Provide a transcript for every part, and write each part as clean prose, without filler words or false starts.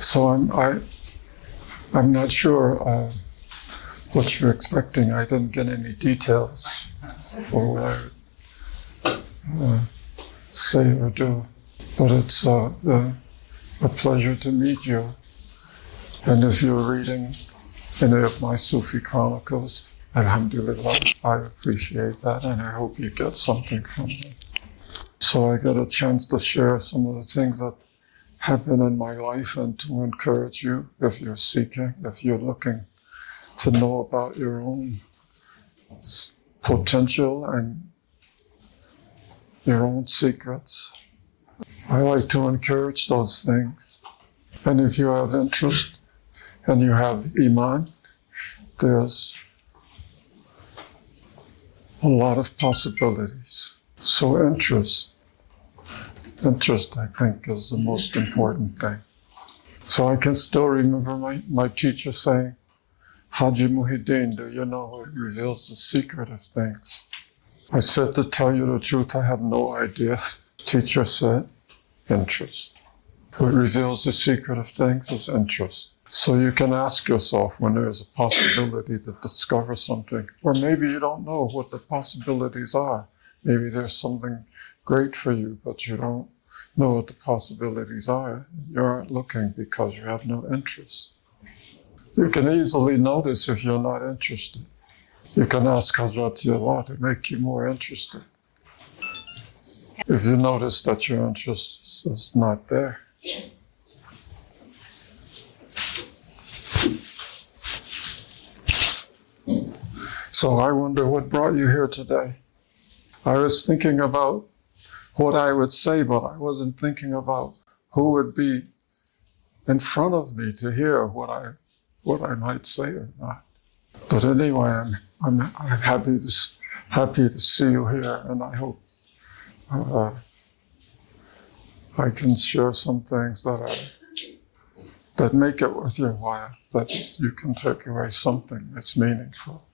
So I'm not sure what you're expecting. I didn't get any details for what I would say or do, but it's a pleasure to meet you. And if you're reading any of my Sufi chronicles, alhamdulillah, I appreciate that, and I hope you get something from them. So I get a chance to share some of the things that happen in my life and to encourage you if you're seeking, if you're looking to know about your own potential and your own secrets. I like to encourage those things. And if you have interest and you have Iman, there's a lot of possibilities. So interest, I think, is the most important thing. So I can still remember my teacher saying, Haji Muhyiddin, do you know what reveals the secret of things? I said, to tell you the truth, I have no idea. Teacher said, interest. What reveals the secret of things is interest. So you can ask yourself when there's a possibility to discover something, or maybe you don't know what the possibilities are. Maybe there's something great for you, but you don't know what the possibilities are. You aren't looking because you have no interest. You can easily notice if you're not interested. You can ask Hazrat Allah to make you more interested. If you notice that your interest is not there. So I wonder what brought you here today. I was thinking about what I would say, but I wasn't thinking about who would be in front of me to hear what I might say or not. But anyway, I'm happy to see you here, and I hope I can share some things that make it worth your while, that you can take away something that's meaningful.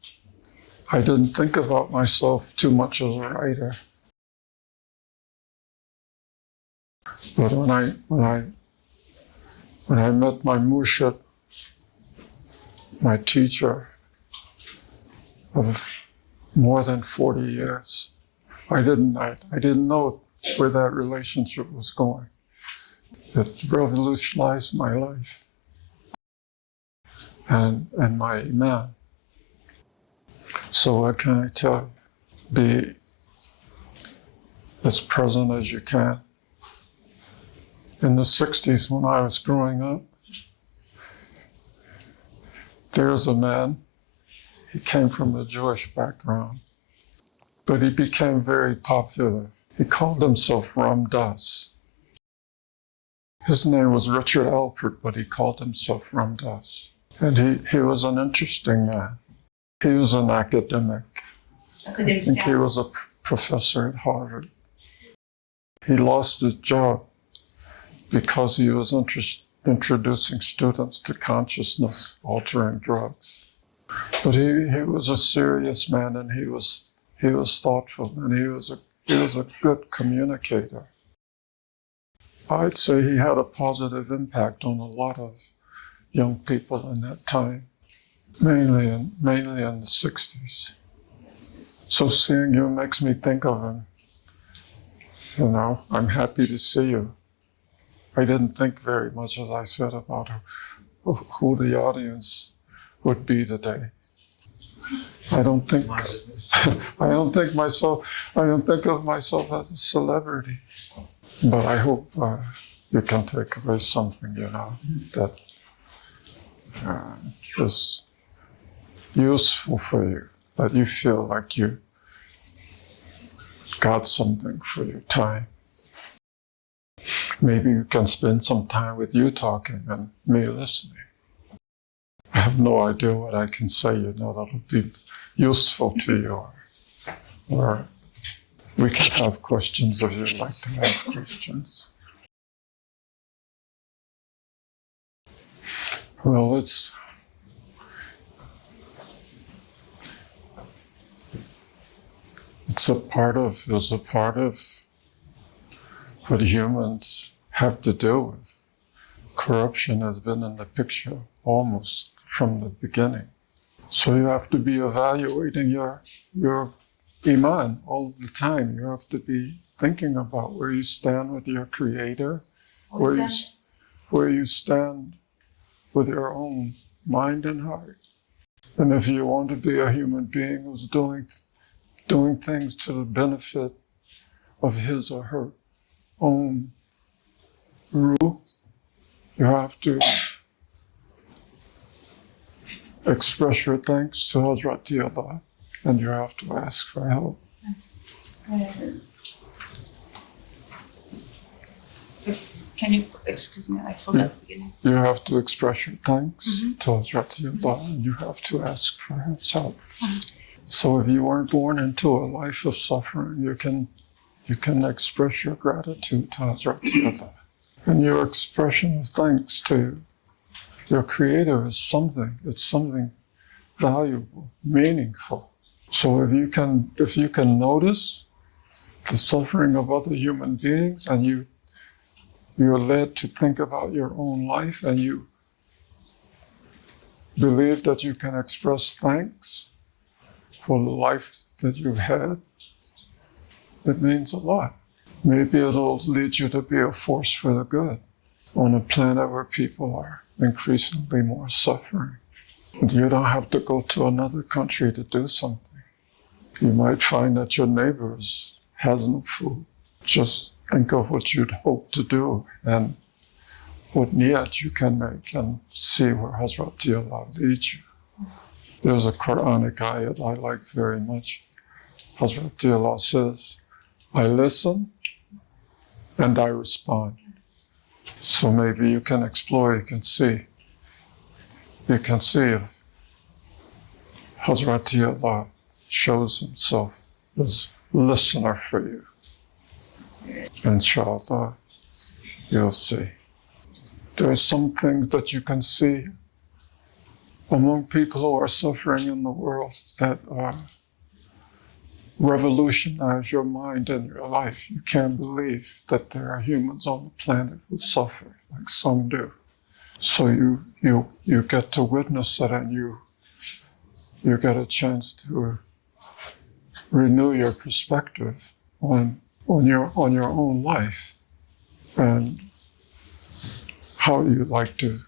I didn't think about myself too much as a writer. But when I met my murshid, my teacher of more than 40 years, I didn't know where that relationship was going. It revolutionized my life and my iman. So what can I tell you? Be as present as you can. In the 60s, when I was growing up, there's a man, he came from a Jewish background, but he became very popular. He called himself Ram Dass. His name was Richard Alpert, but he called himself Ram Dass. And he was an interesting man. He was an academic. I think he was a professor at Harvard. He lost his job because he was introducing students to consciousness-altering drugs. But he was a serious man, and he was thoughtful, and he was a good communicator. I'd say he had a positive impact on a lot of young people in that time, mainly in the 60s. So seeing you makes me think of him. You know, I'm happy to see you. I didn't think very much, as I said, about who the audience would be today. I don't think of myself as a celebrity, but I hope you can take away something, that is useful for you, that you feel like you got something for your time. Maybe you can spend some time with you talking and me listening. I have no idea what I can say, that'll be useful to you. Or we can have questions if you'd like to have questions. Well, it's a part of what humans have to deal with. Corruption has been in the picture almost from the beginning. So you have to be evaluating your iman all the time. You have to be thinking about where you stand with your Creator, where you stand with your own mind and heart. And if you want to be a human being who's doing things to the benefit of his or her own ruh, you have to express your thanks to Hazrat Allah, and you have to ask for help. Can you, excuse me, I forgot the beginning. You have to express your thanks to Hazrat Allah, and you have to ask for his help. So if you weren't born into a life of suffering, you can express your gratitude to Hazrat Allah. And your expression of thanks to your Creator is something valuable, meaningful. So if you can notice the suffering of other human beings, and you're led to think about your own life, and you believe that you can express thanks for the life that you've had, it means a lot. Maybe it'll lead you to be a force for the good on a planet where people are increasingly more suffering. And you don't have to go to another country to do something. You might find that your neighbor has no food. Just think of what you'd hope to do and what niyyah you can make, and see where Hazrat Allah leads you. There's a Qur'anic ayat I like very much. Hazrat Allah says, I listen and I respond. So maybe you can explore, you can see if Hazrat Allah shows himself as listener for you. Inshallah, you'll see. There are some things that you can see among people who are suffering in the world that revolutionize your mind and your life. You can't believe that there are humans on the planet who suffer like some do. So you get to witness it, and you get a chance to renew your perspective on your own life and how you like to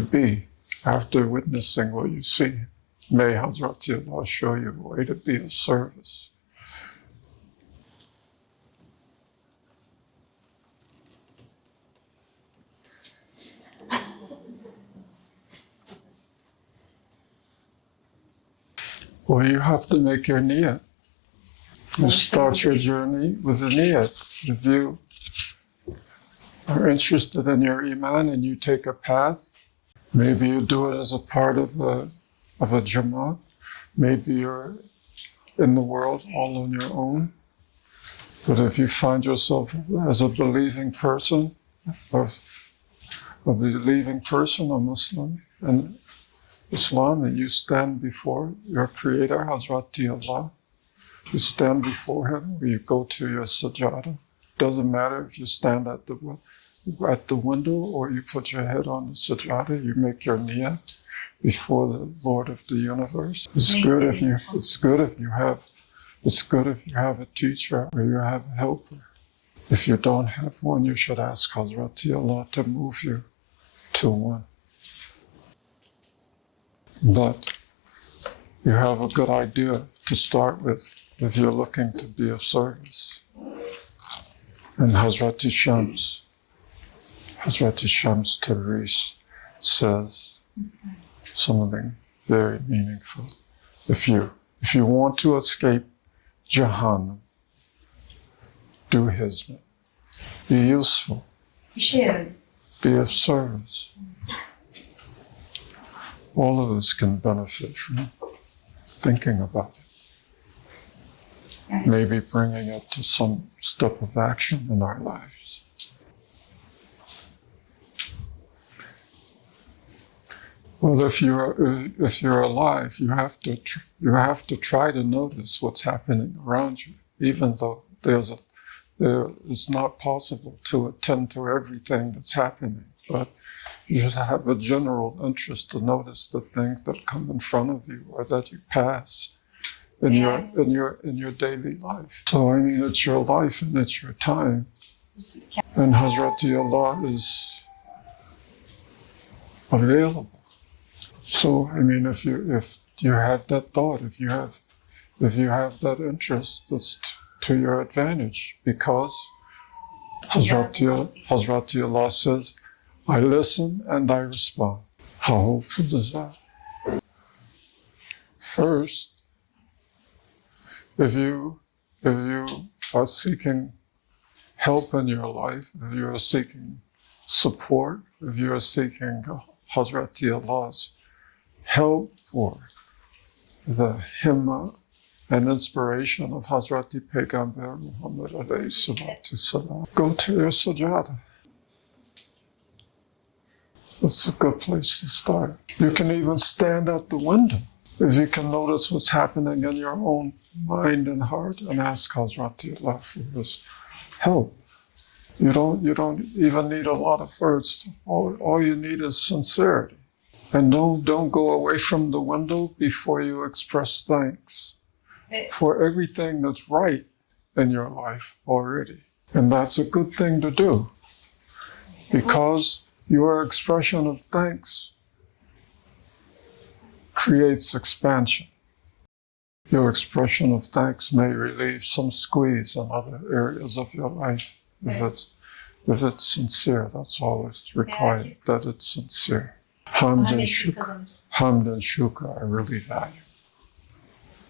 be after witnessing what you see. May Hazrat Allah show you a way to be of service. Well, you have to make your niyyah. You start your journey with a niyyah. If you are interested in your iman and you take a path, maybe you do it as a part of a Jamaat. Maybe you're in the world all on your own. But if you find yourself as a believing person, a Muslim, and Islam, and you stand before your Creator, Hazrat Allah, you stand before Him, or you go to your sajada. Doesn't matter if you stand at the window or you put your head on the sajada, you make your niyyah before the Lord of the universe. It's good if you have a teacher or you have a helper. If you don't have one, you should ask Hazrat Allah to move you to one. But you have a good idea to start with if you're looking to be of service. And Hazrat Shams Tabriz says something very meaningful. If you want to escape Jahannam, do Hizmah. Be useful. Be of service. All of us can benefit from thinking about it. Maybe bringing it to some step of action in our lives. Well, if you're alive, you have to try to notice what's happening around you, even though it's not possible to attend to everything that's happening. but you should have a general interest to notice the things that come in front of you or that you pass in your daily life. So I mean, it's your life and it's your time, and Hazrati Allah is available. So I mean, if you have that thought, if you have that interest, it's to your advantage, because Hazrati Allah says, I listen and I respond. How hopeful is that? First, if you are seeking help in your life, if you are seeking support, if you are seeking Hazrati Allah's help or the himmah and inspiration of Hazrati Peygamber Muhammad alayhi salatu salam, go to your sajada. That's a good place to start. You can even stand at the window if you can notice what's happening in your own mind and heart and ask Hazrati Allah for his help. You don't even need a lot of words. All you need is sincerity. And don't go away from the window before you express thanks for everything that's right in your life already. And that's a good thing to do, because your expression of thanks creates expansion. Your expression of thanks may relieve some squeeze in other areas of your life if it's sincere. That's all it's required, that it's sincere. Hamd and shukr I really value,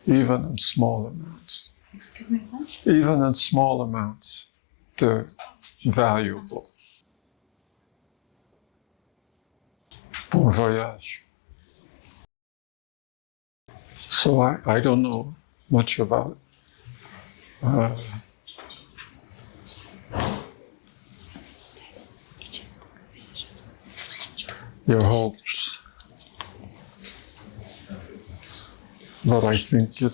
even in small amounts. Excuse me, what? Even in small amounts, they're valuable. Bon voyage. So I don't know much about your hopes, but I think you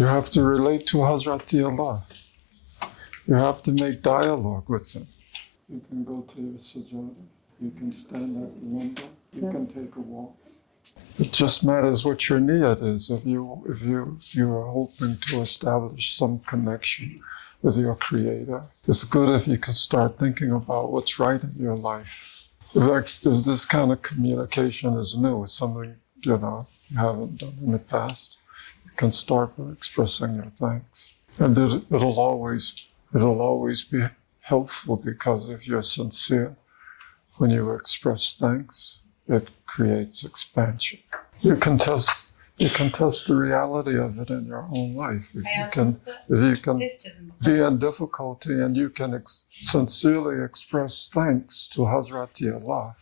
have to relate to Hazrati Allah. You have to make dialogue with him. You can go to your sajada, you can stand at the window, you can take a walk. It just matters what your niyyah is. If you are hoping to establish some connection with your Creator, it's good if you can start thinking about what's right in your life. If this kind of communication is new, it's something you haven't done in the past, you can start by expressing your thanks, and it'll always be helpful, because if you're sincere when you express thanks, it creates expansion. You can test the reality of it in your own life. If you can be in difficulty and you can sincerely express thanks to Hazrati Allah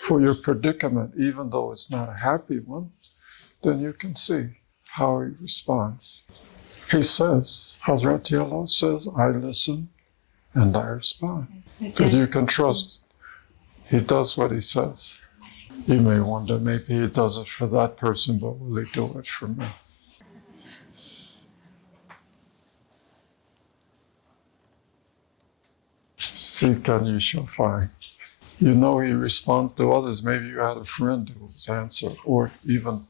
for your predicament, even though it's not a happy one, then you can see how he responds. He says, Hazrati Allah says, I listen and I respond. But you can trust he does what he says. You may wonder, maybe he does it for that person, but will he do it for me? Seek and you shall find. You know he responds to others. Maybe you had a friend who was answered, or even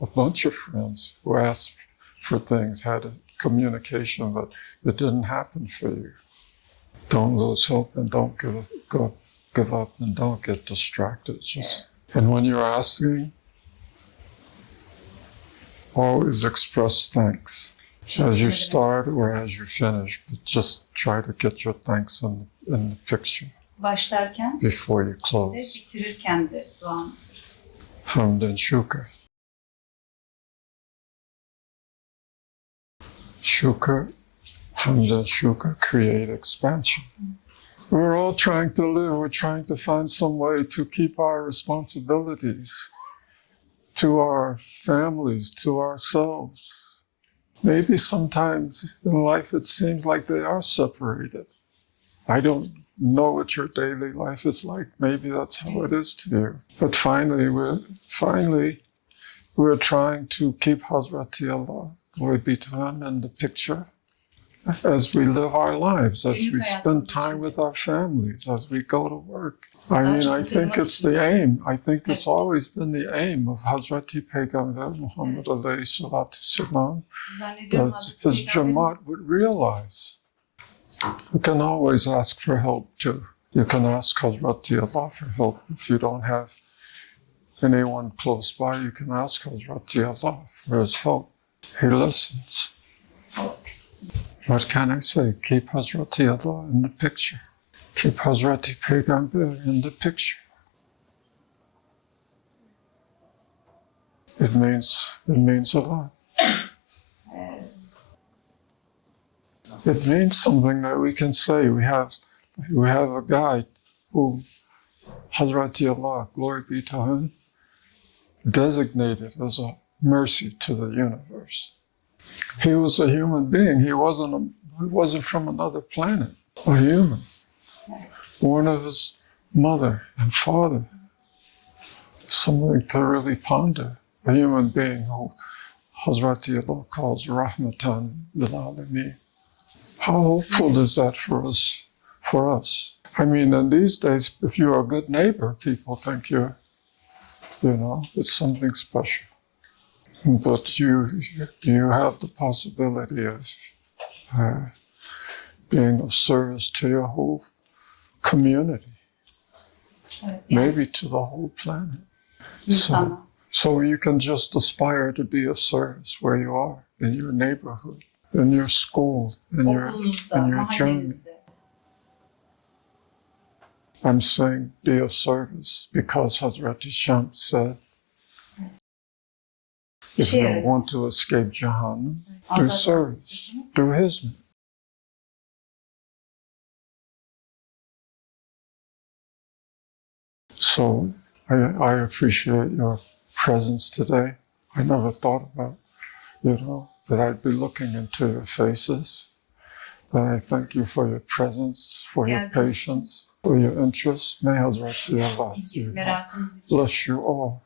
a bunch of friends who asked for things, had a communication, but it didn't happen for you. Don't lose hope and don't give up and don't get distracted. And when you're asking, always express thanks as you start or as you finish, but just try to get your thanks in the picture Başlarken before you ve close. bitirirken de duamız. Hamd and shukr. Shukr, hamd and shukr create expansion. We're all trying to live. We're trying to find some way to keep our responsibilities to our families, to ourselves. Maybe sometimes in life it seems like they are separated. I don't know what your daily life is like. Maybe that's how it is to you. But finally, we're trying to keep Hazrati Allah, glory be to him, in the picture. as we live our lives, as we Günlük spend hayatımız time içinde. with our families, as we go to work. I mean, I think it's the aim. I think it's always been the aim of Hazreti Peygamber Muhammed alayhi salatu salam, Zannediyorum that Hazreti his Jamaat would realize. You can always ask for help too. You can ask Hazreti Allah for help. If you don't have anyone close by, you can ask Hazreti Allah for his help. He listens. What can I say? Keep Hazreti Allah in the picture. Keep Hazreti Peygamber in the picture. It means a lot. It means something that we can say. We have a guide who Hazreti Allah, glory be to him, designated as a mercy to the universe. He was a human being. He wasn't from another planet. A human, born of his mother and father. Something to really ponder. A human being who Hazreti Allah calls Rahmatan lil Alameen. How hopeful is that for us? I mean, in these days, if you're a good neighbor, people think it's something special. But you have the possibility of being of service to your whole community, maybe to the whole planet. So you can just aspire to be of service where you are, in your neighborhood, in your school, in your journey. I'm saying be of service because Hazreti Shams said, if you want to escape Jahannam, do service, do hizmet. So I appreciate your presence today. I never thought about, that I'd be looking into your faces. But I thank you for your presence, for your patience, for your interest. May Hazreti Allah bless you all.